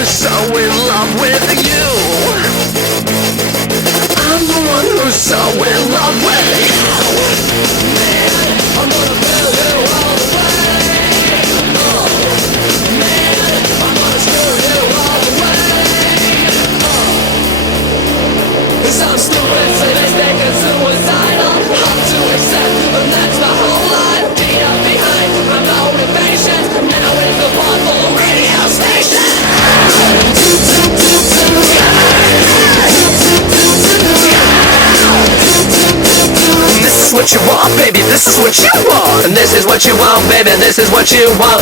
who's so in love with you. I'm the one who's so in love with you. Man, I'm gonna feel you all the way. Oh, man, I'm gonna screw you all the way. Oh, some stupid, sadistic and suicidal. Hard to accept, but that's my whole life. Beat up behind my motivation. Now it's the Bonneville radio station. This is what you want, baby, this is what you want. And this is what you want, baby, this is what you want.